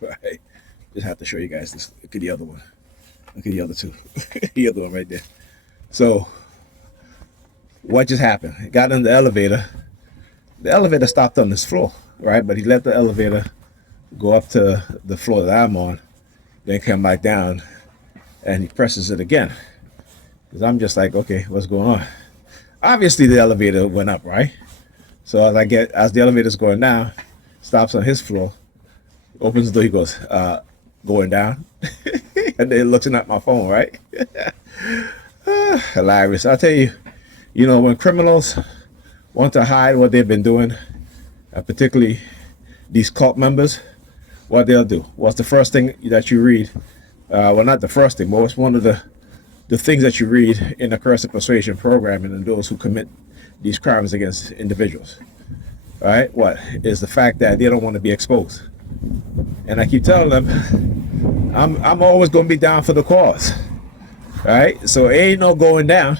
Right. Just have to show you guys this. Look at the other one. Look at the other two. The other one right there. So what just happened? He got in the elevator. The elevator stopped on this floor, right? But he let the elevator go up to the floor that I'm on, then come back down, and he presses it again. Because I'm just like, okay, what's going on? Obviously, the elevator went up, right? So as the elevator's going down, stops on his floor, opens the door, he goes, going down, and then looking at my phone, right? Hilarious. I'll tell you, when criminals want to hide what they've been doing, particularly these cult members, what they'll do. What's the first thing that you read? Well, not the first thing, but it's one of the things that you read in the curse of persuasion programming and those who commit these crimes against individuals. All right? What is the fact that they don't want to be exposed? And I keep telling them, I'm always going to be down for the cause. All right? So ain't no going down.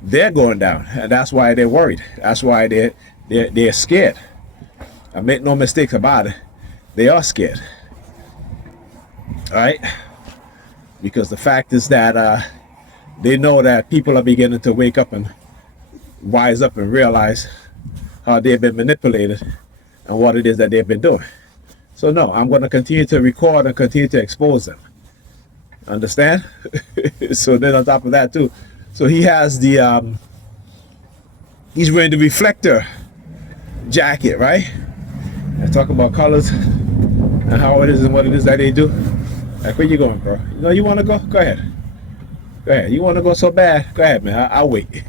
They're going down, and that's why they're worried. That's why they're scared. I make no mistakes about it. They are scared. All right? Because the fact is that they know that people are beginning to wake up and wise up and realize how they've been manipulated and what it is that they've been doing. So no, I'm going to continue to record and continue to expose them. Understand? So then on top of that too, so he has the he's wearing the reflector jacket, right? I talk about colors and how it is and what it is that they do. Like, where you going, bro? You want to go? Go ahead. Go ahead. You want to go so bad? Go ahead, man. I'll wait.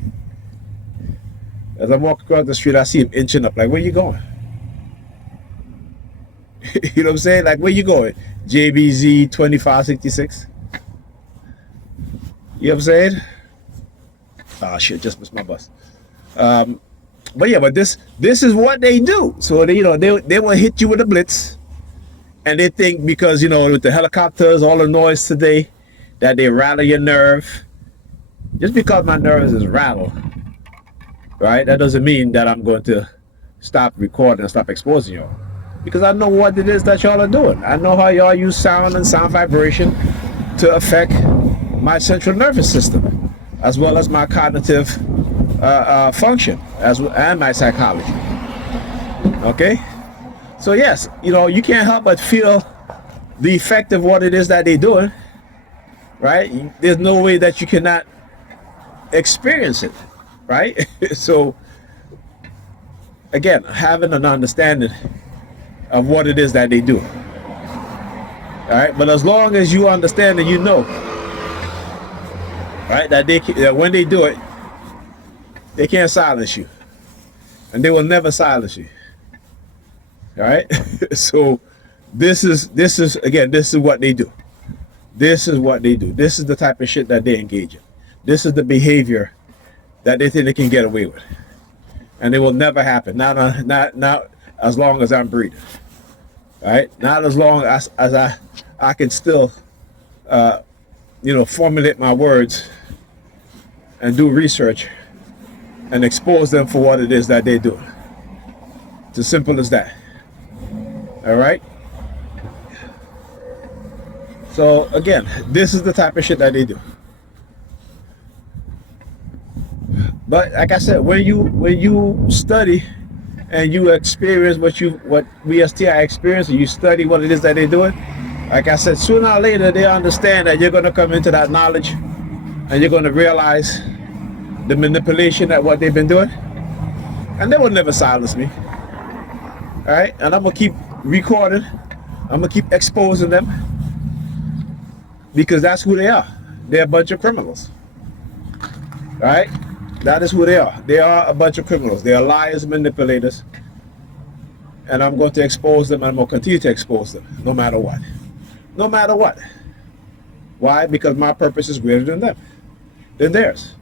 As I'm walking across the street, I see him inching up. Like, where you going? You know what I'm saying? Like, where you going? JBZ 2566. You know what I'm saying? Oh shit! Just missed my bus. But yeah, but this is what they do. So they will hit you with a blitz, and they think because with the helicopters, all the noise today, that they rattle your nerve. Just because my nerves is rattled, right? That doesn't mean that I'm going to stop recording and stop exposing y'all, because I know what it is that y'all are doing. I know how y'all use sound and sound vibration to affect my central nervous system, as well as my cognitive function, and my psychology. Okay, so yes, you can't help but feel the effect of what it is that they're doing, right? There's no way that you cannot experience it, right? So again, having an understanding of what it is that they do, all right? But as long as you understand and right, that when they do it, they can't silence you, and they will never silence you. All right. So this is what they do. This is what they do. This is the type of shit that they engage in. This is the behavior that they think they can get away with, and it will never happen. Not as long as I'm breathing. All right. Not as long as I can still formulate my words and do research and expose them for what it is that they're doing. It's as simple as that. All right? So again, this is the type of shit that they do. But like I said, when you study and you experience what we as TI experience, and you study what it is that they're doing, like I said, sooner or later they understand that you're going to come into that knowledge, and you're going to realize the manipulation that what they've been doing, and they will never silence me. All right, and I'm gonna keep recording. I'm gonna keep exposing them, because that's who they are. They're a bunch of criminals. All right, that is who they are. They are a bunch of criminals. They are liars, manipulators, and I'm going to expose them. And I'm going to continue to expose them, no matter what. No matter what. Why? Because my purpose is greater than theirs.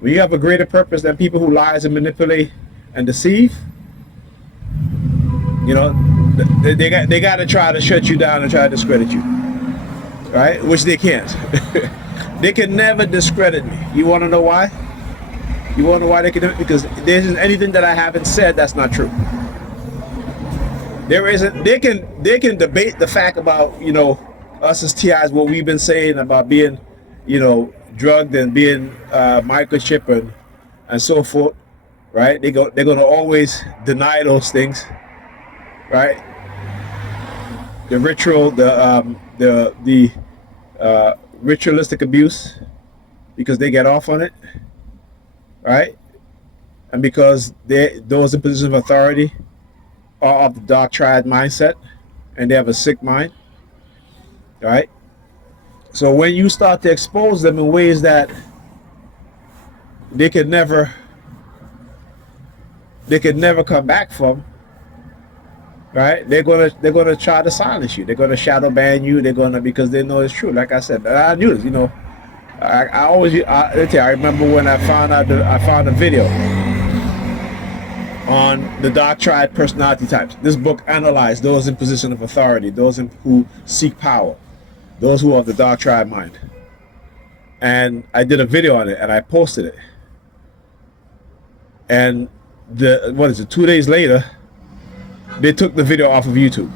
When you have a greater purpose than people who lies and manipulate and deceive, they got to try to shut you down and try to discredit you, right? Which they can't. They can never discredit me. You want to know why? You want to know why they can? Because there isn't anything that I haven't said that's not true. There isn't. They can debate the fact about us as TIs, what we've been saying about being drugged and being microchipped and so forth, right? They're gonna always deny those things, right? The ritual, the ritualistic abuse, because they get off on it, right? And because those in positions of authority are of the dark triad mindset, and they have a sick mind, right? So when you start to expose them in ways that they could never come back from, right? They're gonna try to silence you. They're gonna shadow ban you. They're gonna, because they know it's true. Like I said, I knew this. I remember when I found a video on the dark triad personality types. This book analyzed those in position of authority, those who seek power, those who are of the dark triad mind. And I did a video on it and I posted it. And 2 days later, they took the video off of YouTube.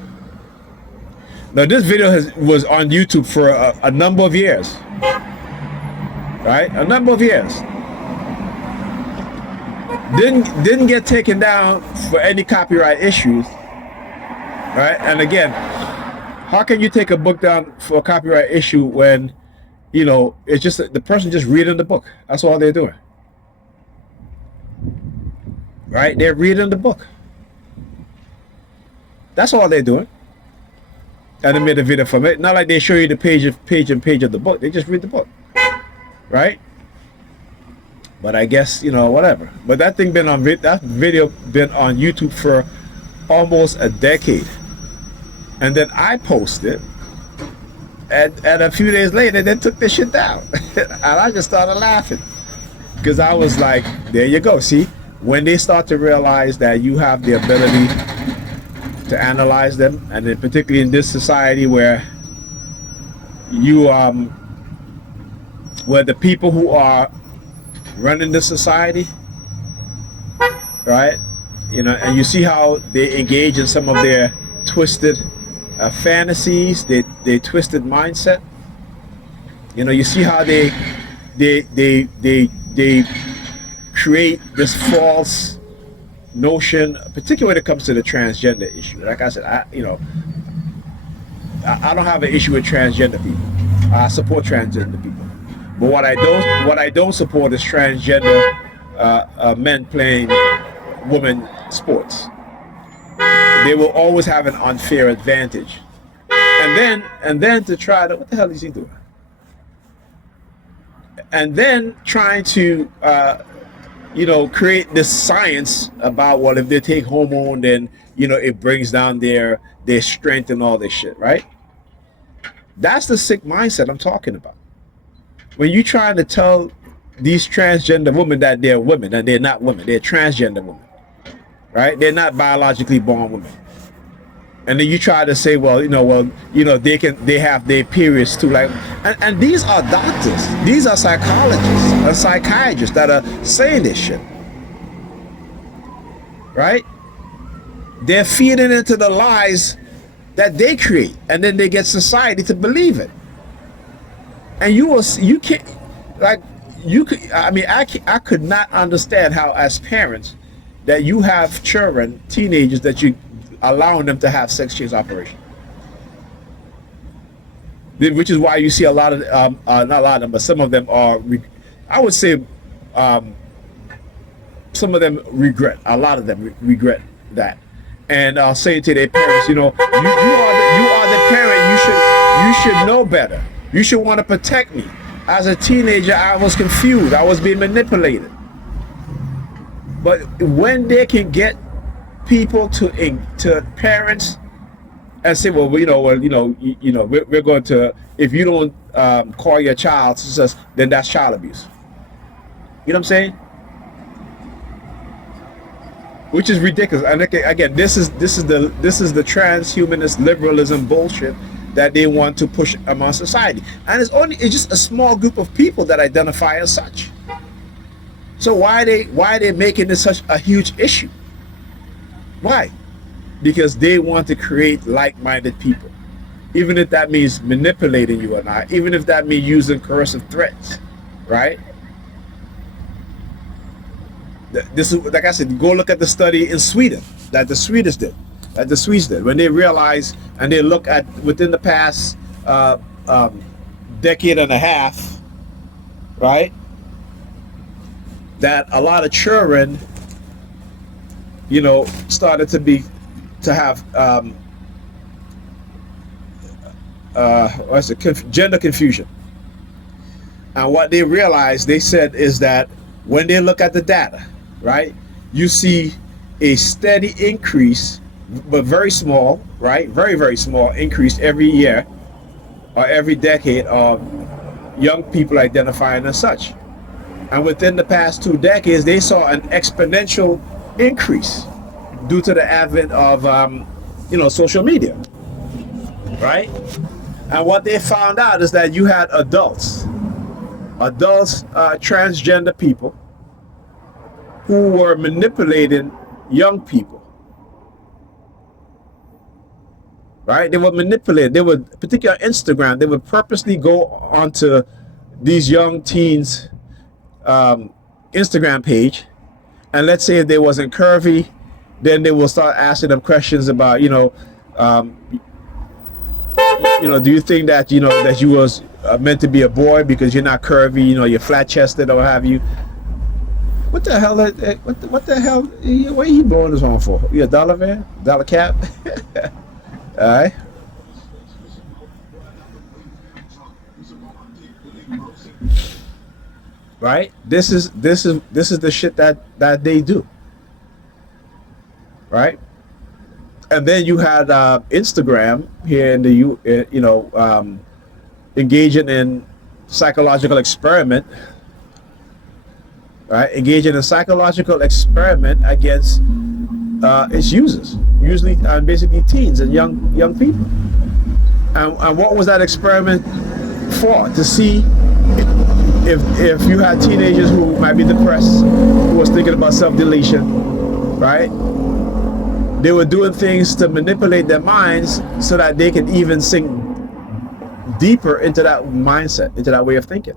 Now this video was on YouTube for a number of years, right? A number of years. Didn't get taken down for any copyright issues, right? And again, how can you take a book down for a copyright issue when it's just the person just reading the book? That's all they're doing, right? They're reading the book. That's all they're doing. And they made a video from it. Not like they show you the page of the book. They just read the book, right? But I guess whatever. But that video been on YouTube for almost a decade, and then I posted, and a few days later they took this shit down, and I just started laughing because I was like, there you go. See, when they start to realize that you have the ability to analyze them, and then particularly in this society where where the people who are running the society, right? And you see how they engage in some of their twisted fantasies, they twisted mindset. You see how they create this false notion, particularly when it comes to the transgender issue. Like I said, I don't have an issue with transgender people. I support transgender people. But what I don't support is transgender men playing women sports. They will always have an unfair advantage. And then to try to, what the hell is he doing? And then trying to create this science about, well, if they take hormone, then it brings down their strength and all this shit, right? That's the sick mindset I'm talking about. When you're trying to tell these transgender women that they're women, and they're not women, they're transgender women, right? They're not biologically born women. And then you try to say, they have their periods too, like, and these are doctors, these are psychologists and psychiatrists that are saying this shit, right? They're feeding into the lies that they create, and then they get society to believe it. And I could not understand how, as parents, that you have children, teenagers, that you allowing them to have sex change operation. Which is why you see a lot of, not a lot of them, but some of them are, I would say, some of them regret, a lot of them regret that. And I'll say to their parents, you are the parent, you should know better. You should want to protect me. As a teenager, I was confused. I was being manipulated. But when they can get people to parents and say, well, we're going to, if you don't call your child, then that's child abuse. You know what I'm saying? Which is ridiculous. And again, this is the transhumanist liberalism bullshit that they want to push among society, and it's just a small group of people that identify as such. So why are they making this such a huge issue? Why? because they want to create like-minded people, even if that means manipulating you or not, even if that means using coercive threats, right? This is, like I said, go look at the study in Sweden that the Swedes did, when they realized and they look at within the past decade and a half, right, that a lot of children, started to have gender confusion. And what they realized, they said, is that when they look at the data, right, you see a steady increase, but very small, right, very, very small increase every year or every decade of young people identifying as such. And within the past 2 decades, they saw an exponential increase due to the advent of, social media, right? And what they found out is that you had adults, transgender people, who were manipulating young people, right? They were manipulated. They would, particularly on Instagram, they would purposely go onto these young teens' Instagram page, and let's say if they wasn't curvy, then they will start asking them questions about, do you think that that you was meant to be a boy because you're not curvy, you're flat chested or what have you? What the hell? What the hell? What are you blowing this horn for? You a dollar man? Dollar cap? All right. Right. This is the shit that they do. Right. And then you had Instagram here in the engaging in psychological experiment. Right, engaging in psychological experiment against its users, usually basically teens and young people. And what was that experiment for? To see if you had teenagers who might be depressed, who was thinking about self-deletion, right? They were doing things to manipulate their minds so that they could even sink deeper into that mindset, into that way of thinking.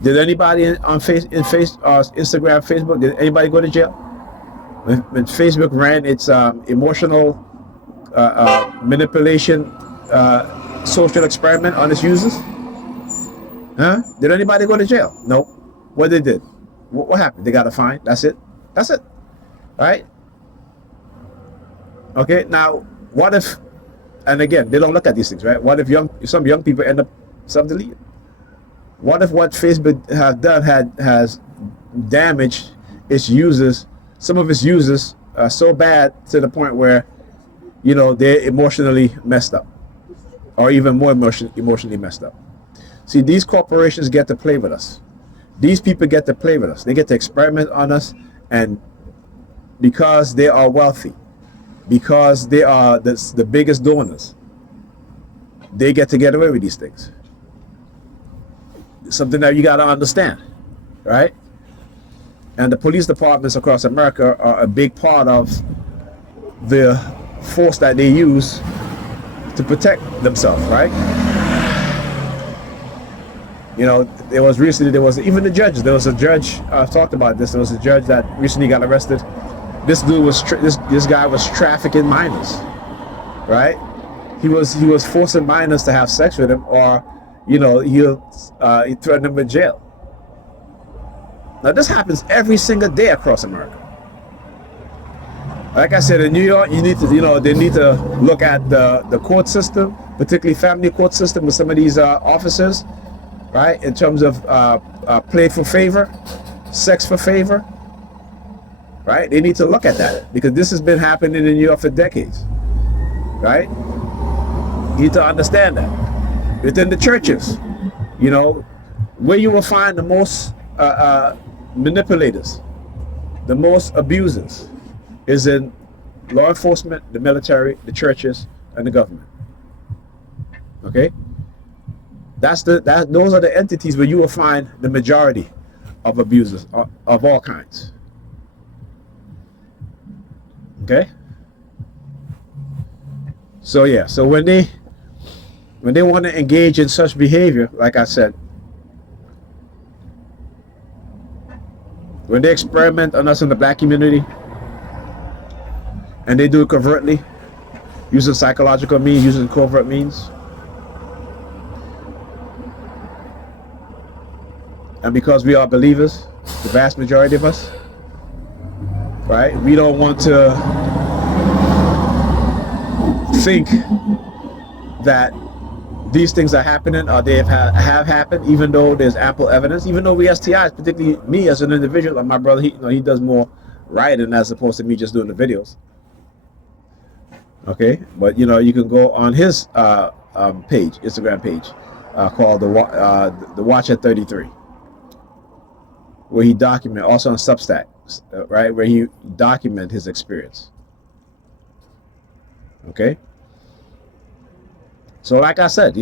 Did anybody on Instagram, Facebook, did anybody go to jail? When Facebook ran its emotional manipulation social experiment on its users? Huh? Did anybody go to jail? Nope. What they did? What happened? They got a fine. That's it. All right? Okay, now, what if, and again, they don't look at these things, right? What if some young people end up self-deleting? What if what Facebook has done has damaged its users, some of its users, so bad to the point where, they're emotionally messed up, or even more emotionally messed up. See, these corporations get to play with us. These people get to play with us. They get to experiment on us, and because they are wealthy, because they are the biggest donors, they get to get away with these things. Something that you got to understand, right? And the police departments across America are a big part of the force that they use to protect themselves, right? There was even the judges. There was a judge talked about this. There was a judge that recently got arrested. This dude was this guy was trafficking minors, right? He was forcing minors to have sex with him, or he threatened them with jail. Now this happens every single day across America. Like I said, in New York, they need to look at the court system, particularly family court system, with some of these officers, right? In terms of play for favor, sex for favor, right? They need to look at that, because this has been happening in New York for decades, right? You need to understand that. Within the churches, where you will find the most manipulators, the most abusers, is in law enforcement, the military, the churches, and the government. Okay? Those are the entities where you will find the majority of abusers of all kinds. Okay? So yeah, so when they want to engage in such behavior, like I said, when they experiment on us in the black community, and they do it covertly, using psychological means, using covert means, and because we are believers, the vast majority of us, right? We don't want to think that these things are happening or they have happened, even though there's ample evidence, even though we STIs, particularly me as an individual, like my brother, he does more writing as opposed to me just doing the videos. Okay, but you can go on his page, Instagram page, called the Watch at 33, where he document, also on Substack, right, where he document his experience. Okay, so like I said,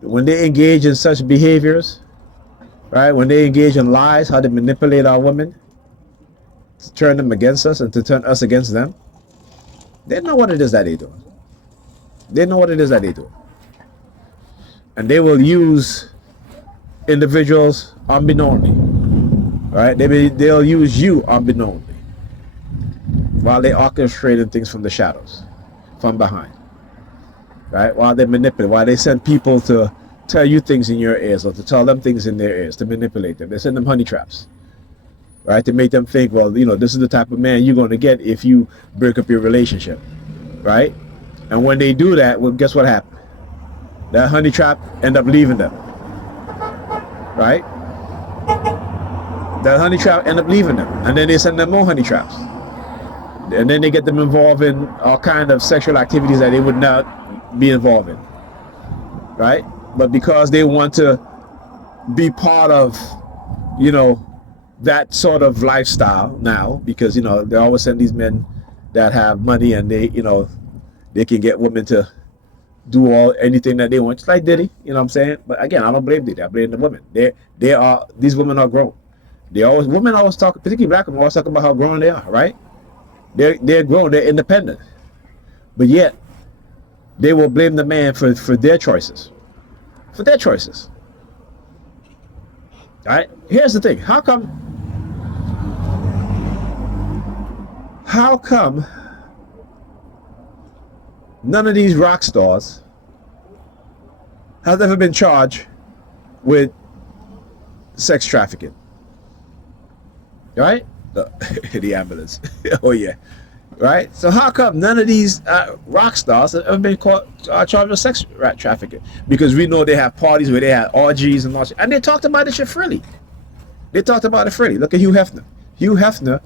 when they engage in such behaviors, right, when they engage in lies, how they manipulate our women to turn them against us and to turn us against them, they know what it is that they do. They know what it is that they do. And they will use individuals unbeknownly, right? They'll use you unbeknownly while they orchestrating things from the shadows, from behind, right? While they manipulate, while they send people to tell you things in your ears or to tell them things in their ears, to manipulate them. They send them honey traps, right? To make them think, well, this is the type of man you're going to get if you break up your relationship, right? And when they do that, well, guess what happened? That honey trap end up leaving them, right? That honey trap end up leaving them, and then they send them more honey traps, and then they get them involved in all kind of sexual activities that they would not be involved in, right? But because they want to be part of, that sort of lifestyle now, because they always send these men that have money and they can get women to do anything that they want, just like Diddy, you know what I'm saying? But again, I don't blame Diddy, I blame the women. These women are grown. Women always talk, particularly black women, always talk about how grown they are, right? They're grown, they're independent, but yet they will blame the man for their choices, All right. Here's the thing: how come none of these rock stars has ever been charged with sex trafficking? Right? The ambulance. Oh yeah. Right? So how come none of these rock stars have ever been charged with sex trafficking? Because we know they have parties where they have orgies and all shit. And they talked about this shit freely. Look at Hugh Hefner. Hugh Hefner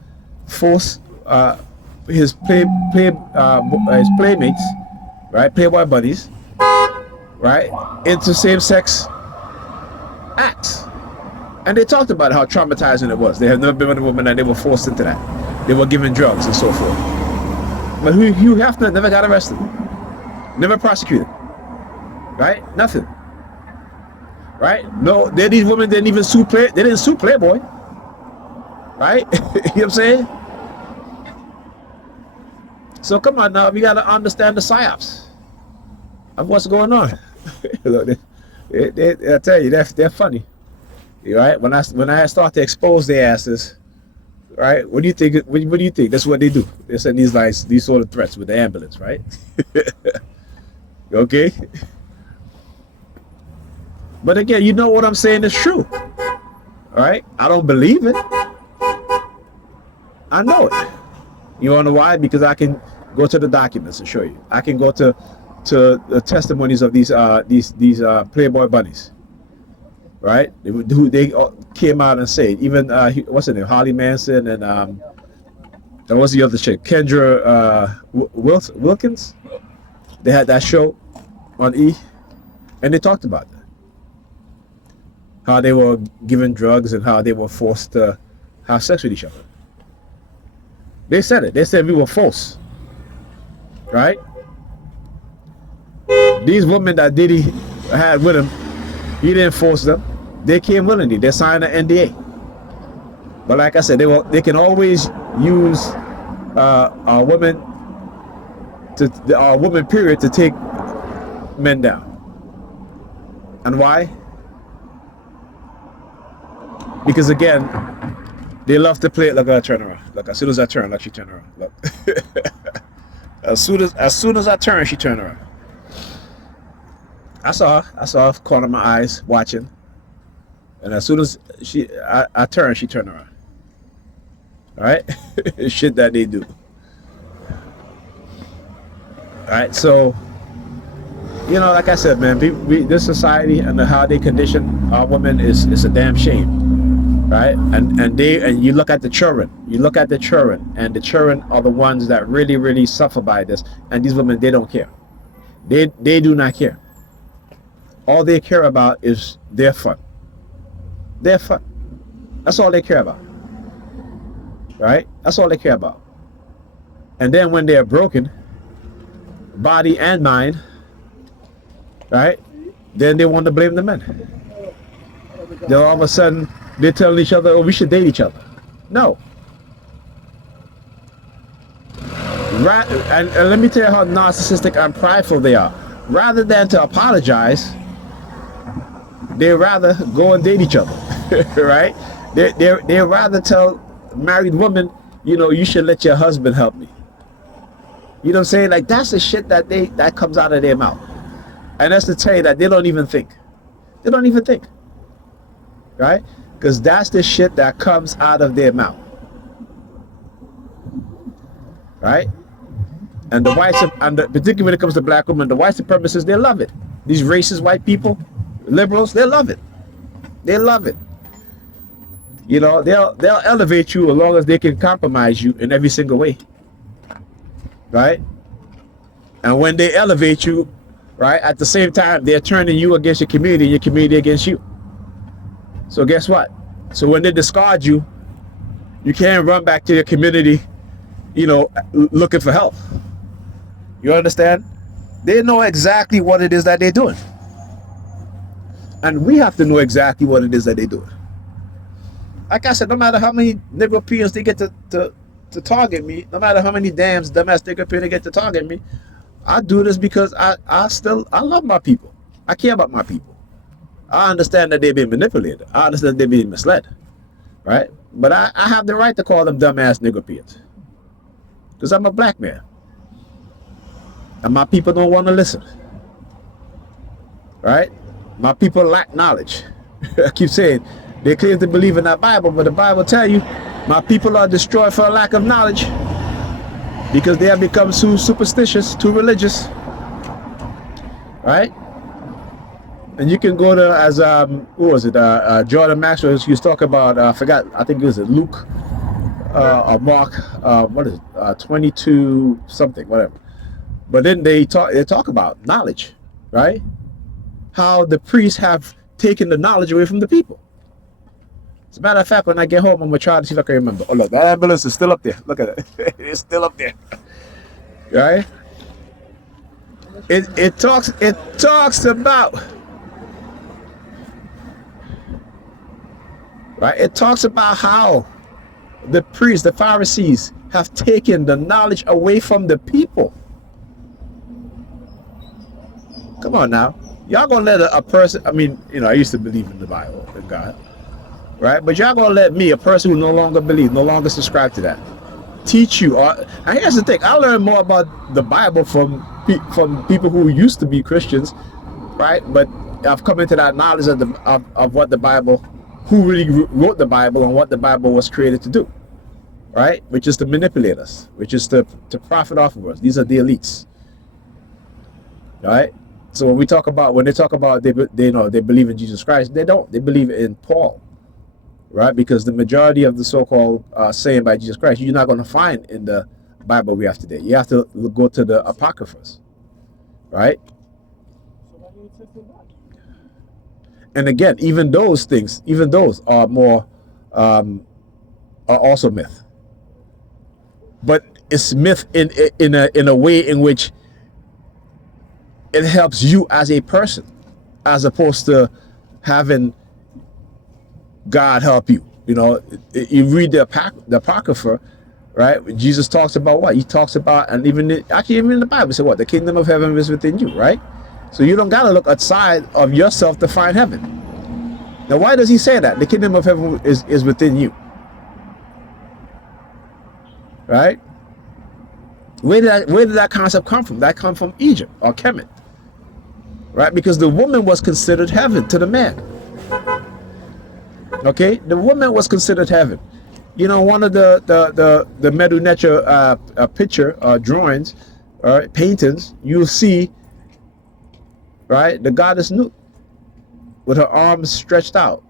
forced his playmates, right, Playboy buddies, right, into same-sex acts. And they talked about how traumatizing it was. They had never been with a woman and they were forced into that. They were given drugs and so forth. But Hugh Hefner never got arrested, never prosecuted, right? Nothing, right? No, these women didn't even sue They didn't sue Playboy, right? You know what I'm saying? So come on now, we gotta understand the psyops of what's going on. Look, I tell you, they're funny, right? When I start to expose their asses. Right? What do you think? What do you think? That's what they do. They send these sort of threats with the ambulance, right? Okay. But again, you know what I'm saying is true. All right? I don't believe it. I know it. You wanna know why? Because I can go to the documents and show you. I can go to the testimonies of these Playboy bunnies. Right? They came out and said, even what's her name, Holly Manson, and what's the other chick, Kendra Wilkins. They had that show on E, and they talked about that, how they were given drugs and how they were forced to have sex with each other. They said it. They said we were forced. Right? These women that Diddy had with him, he didn't force them. They came willingly. They signed an NDA. But like I said, they can always use a woman woman period to take men down. And why? Because again, they love to play it like I turn around. Like as soon as I turn, like she turn around. Look. as soon as I turn, she turn around. I saw her corner of my eyes watching. And as soon as I turn, she turned around. All right? Shit that they do. All right, so, you know, like I said, man, this society and how they condition our women is a damn shame, right? And you look at the children, and the children are the ones that really, really suffer by this. And these women, they don't care. They do not care. All they care about is their fun. Their fun. That's all they care about. Right? That's all they care about. And then when they're broken, body and mind, right? Then they want to blame the men. Then all of a sudden they're telling each other, oh, we should date each other. No. Right, and let me tell you how narcissistic and prideful they are. Rather than to apologize, they rather go and date each other. Right? They rather tell married women, you know, you should let your husband help me. You know what I'm saying? Like, that's the shit that comes out of their mouth. And that's to tell you that they don't even think. They don't even think. Right? Because that's the shit that comes out of their mouth. Right? And the whites, particularly when it comes to black women, the white supremacists, they love it. These racist white people, liberals, they love it. They love it. You know, they'll elevate you as long as they can compromise you in every single way. Right? And when they elevate you, right, at the same time, they're turning you against your community and your community against you. So guess what? So when they discard you, you can't run back to your community, you know, looking for help. You understand? They know exactly what it is that they're doing. And we have to know exactly what it is that they're doing. Like I said, no matter how many Negro peons they get to target me, no matter how many dumbass Negro peons they get to target me, I do this because I love my people. I care about my people. I understand that they're being manipulated. I understand they're being misled. Right? But I have the right to call them dumbass Negro peons. Because I'm a black man. And my people don't want to listen. Right? My people lack knowledge. I keep saying, they claim to believe in that Bible, but the Bible tell you, my people are destroyed for a lack of knowledge because they have become too superstitious, too religious. Right? And you can go to, as who was it? Jordan Maxwell used to talk about. I forgot. I think it was Luke or Mark. What is it? 22 something, whatever. But then they talk about knowledge, right? How the priests have taken the knowledge away from the people. As a matter of fact, when I get home, I'm gonna try to see if I can remember. Oh look, that ambulance is still up there. Look at it. It's still up there. Right? It talks about, right? It talks about how the priests, the Pharisees, have taken the knowledge away from the people. Come on now. Y'all gonna let a person, I mean, you know, I used to believe in the Bible and God, right? But y'all gonna let me, a person who no longer believes, no longer subscribe to that, teach you. And here's the thing, I learned more about the Bible from people who used to be Christians, right? But I've come into that knowledge of what the Bible, who really wrote the Bible and what the Bible was created to do, right? Which is to manipulate us, which is to profit off of us. These are the elites, right? So when they talk about they believe in Jesus Christ, they don't. They believe in Paul, right? Because the majority of the so-called saying by Jesus Christ, you're not going to find in the Bible we have today. You have to go to the Apocryphas, right? And again, even those things, are more are also myth. But it's myth in a way in which it helps you as a person, as opposed to having God help you. You know, you read the Apocrypha, right? Jesus talks about what? He talks about, and actually even in the Bible, said what? The kingdom of heaven is within you, right? So you don't gotta look outside of yourself to find heaven. Now, why does he say that? The kingdom of heaven is within you, right? Where did that concept come from? That come from Egypt or Kemet, right? Because the woman was considered heaven to the man. Okay, the woman was considered heaven. You know, one of the Medu Neter picture drawings or paintings, you'll see, right, the goddess Nut with her arms stretched out,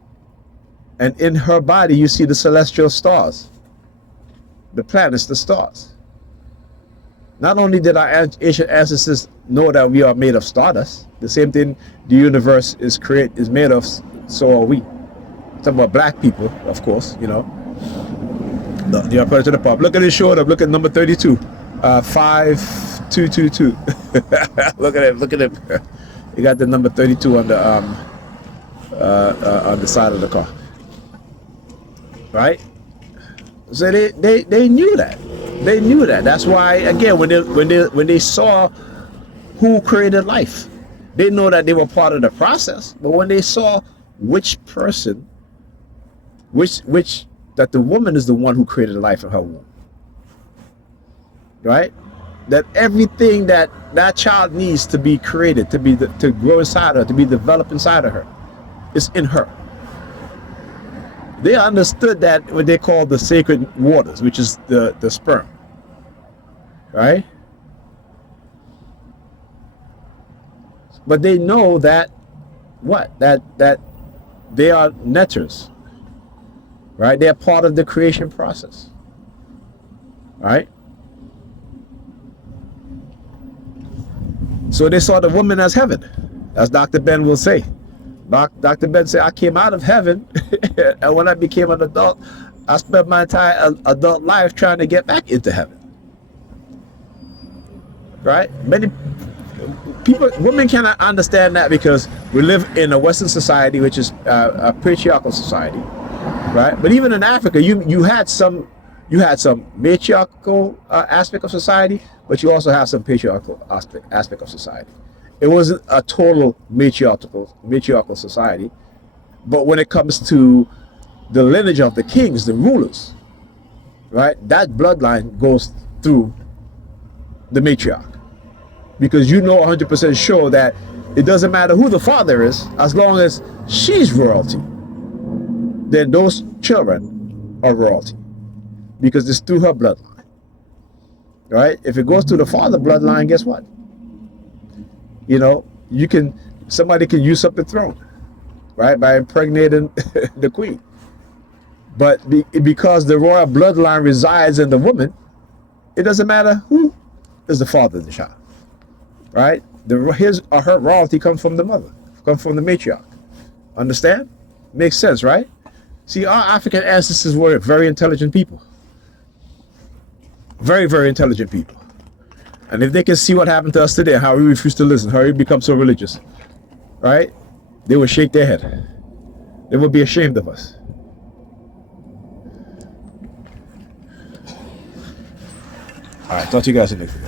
and in her body you see the celestial stars, the planets, the stars. Not only did our ancient ancestors know that we are made of stardust, the same thing the universe is made of, so are we. Talking about black people, of course, you know. The upper to the pop. Look at his shoulder. Look at number 32, 5222. Look at him. Look at him. You got the number 32 on the side of the car, right? So they knew that. They knew that. That's why, again, when they saw who created life, they know that they were part of the process. But when they saw which person, that the woman is the one who created life in her womb, right? That everything that child needs to be created, to grow inside her, to be developed inside of her, is in her. They understood that what they call the sacred waters, which is the sperm, right? But they know that what? That they are netters, right? They are part of the creation process, right? So they saw the woman as heaven, as Dr. Ben will say. Dr. Ben said, I came out of heaven, and when I became an adult, I spent my entire adult life trying to get back into heaven. Right? Many people, women cannot understand that because we live in a Western society, which is a patriarchal society, right? But even in Africa, you had some matriarchal aspect of society, but you also have some patriarchal aspect of society. It wasn't a total matriarchal society, but when it comes to the lineage of the kings, the rulers, right, that bloodline goes through the matriarch, because you know 100% sure that it doesn't matter who the father is, as long as she's royalty, then those children are royalty, because it's through her bloodline, right? If it goes through the father bloodline, guess what? You know, somebody can usurp the throne, right, by impregnating the queen. But because the royal bloodline resides in the woman, it doesn't matter who is the father of the child, right? His or her royalty comes from the mother, comes from the matriarch. Understand? Makes sense, right? See, our African ancestors were very intelligent people. Very, very intelligent people. And if they can see what happened to us today, how we refuse to listen, how we become so religious, right? They would shake their head. They would be ashamed of us. All right, talk to you guys next week.